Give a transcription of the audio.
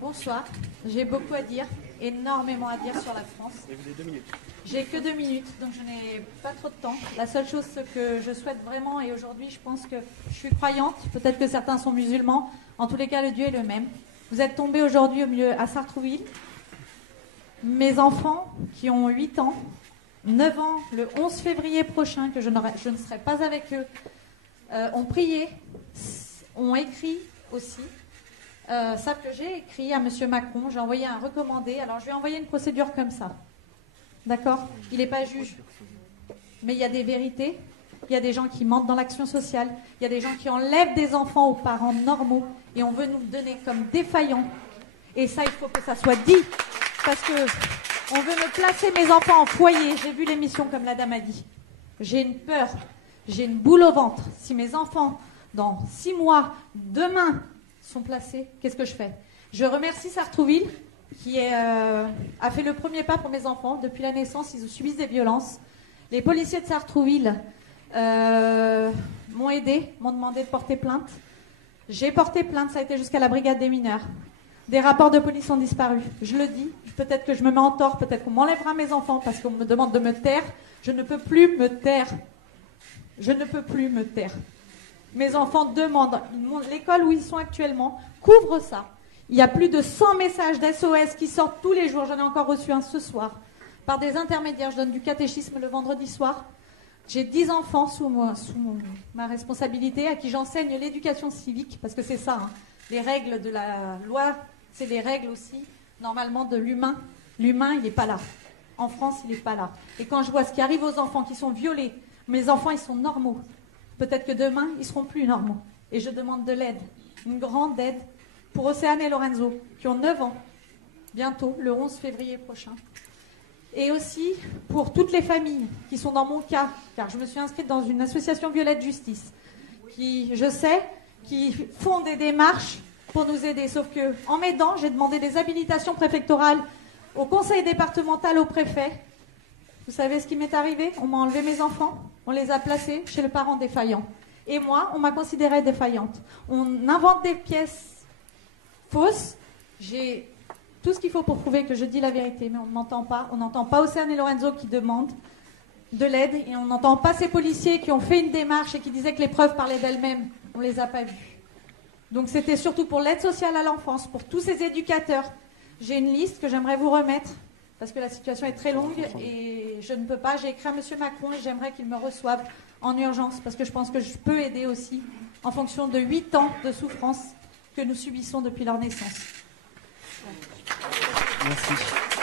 Bonsoir. J'ai beaucoup à dire, énormément à dire sur la France. Et vous avez 2 minutes. J'ai que 2 minutes, donc je n'ai pas trop de temps. La seule chose que je souhaite vraiment, et aujourd'hui je pense que je suis croyante, peut-être que certains sont musulmans, en tous les cas le Dieu est le même. Vous êtes tombés aujourd'hui au milieu à Sartrouville. Mes enfants qui ont 8 ans, 9 ans, le 11 février prochain, que je ne serai pas avec eux, ont prié, ont écrit aussi. Savent que j'ai écrit à M. Macron, j'ai envoyé un recommandé, alors je lui ai envoyé une procédure comme ça. D'accord? Il n'est pas juge. Mais il y a des vérités, il y a des gens qui mentent dans l'action sociale, il y a des gens qui enlèvent des enfants aux parents normaux et on veut nous le donner comme défaillants. Et ça, il faut que ça soit dit, parce que on veut me placer mes enfants en foyer. J'ai vu l'émission comme la dame a dit. J'ai une peur, j'ai une boule au ventre. Si mes enfants, dans 6 mois, demain, sont placés, qu'est-ce que je fais? Je remercie Sartrouville qui a fait le premier pas pour mes enfants. Depuis la naissance, ils subissent des violences. Les policiers de Sartrouville m'ont aidé, m'ont demandé de porter plainte. J'ai porté plainte, ça a été jusqu'à la brigade des mineurs. Des rapports de police ont disparu. Je le dis, peut-être que je me mets en tort, peut-être qu'on m'enlèvera mes enfants parce qu'on me demande de me taire. Je ne peux plus me taire. Je ne peux plus me taire. Mes enfants demandent, l'école où ils sont actuellement couvre ça. Il y a plus de 100 messages d'SOS qui sortent tous les jours. J'en ai encore reçu un ce soir. Par des intermédiaires, je donne du catéchisme le vendredi soir. J'ai 10 enfants sous ma responsabilité à qui j'enseigne l'éducation civique, parce que c'est ça, hein. Les règles de la loi, c'est les règles aussi, normalement, de l'humain. L'humain, il n'est pas là. En France, il n'est pas là. Et quand je vois ce qui arrive aux enfants qui sont violés, mes enfants, ils sont normaux. Peut-être que demain, ils seront plus normaux. Et je demande de l'aide, une grande aide, pour Océane et Lorenzo, qui ont 9 ans, bientôt, le 11 février prochain. Et aussi pour toutes les familles qui sont dans mon cas, car je me suis inscrite dans une association Violette Justice, qui, je sais, qui font des démarches pour nous aider. Sauf que, en m'aidant, j'ai demandé des habilitations préfectorales au conseil départemental, au préfet. Vous savez ce qui m'est arrivé? On m'a enlevé mes enfants, on les a placés chez le parent défaillant. Et moi, on m'a considérée défaillante. On invente des pièces fausses. J'ai tout ce qu'il faut pour prouver que je dis la vérité, mais on ne m'entend pas. On n'entend pas Océane et Lorenzo qui demandent de l'aide, et on n'entend pas ces policiers qui ont fait une démarche et qui disaient que les preuves parlaient d'elles-mêmes. On ne les a pas vus. Donc c'était surtout pour l'aide sociale à l'enfance, pour tous ces éducateurs. J'ai une liste que j'aimerais vous remettre, parce que la situation est très longue et je ne peux pas. J'ai écrit à M. Macron et j'aimerais qu'il me reçoive en urgence, parce que je pense que je peux aider aussi en fonction de 8 ans de souffrance que nous subissons depuis leur naissance. Merci.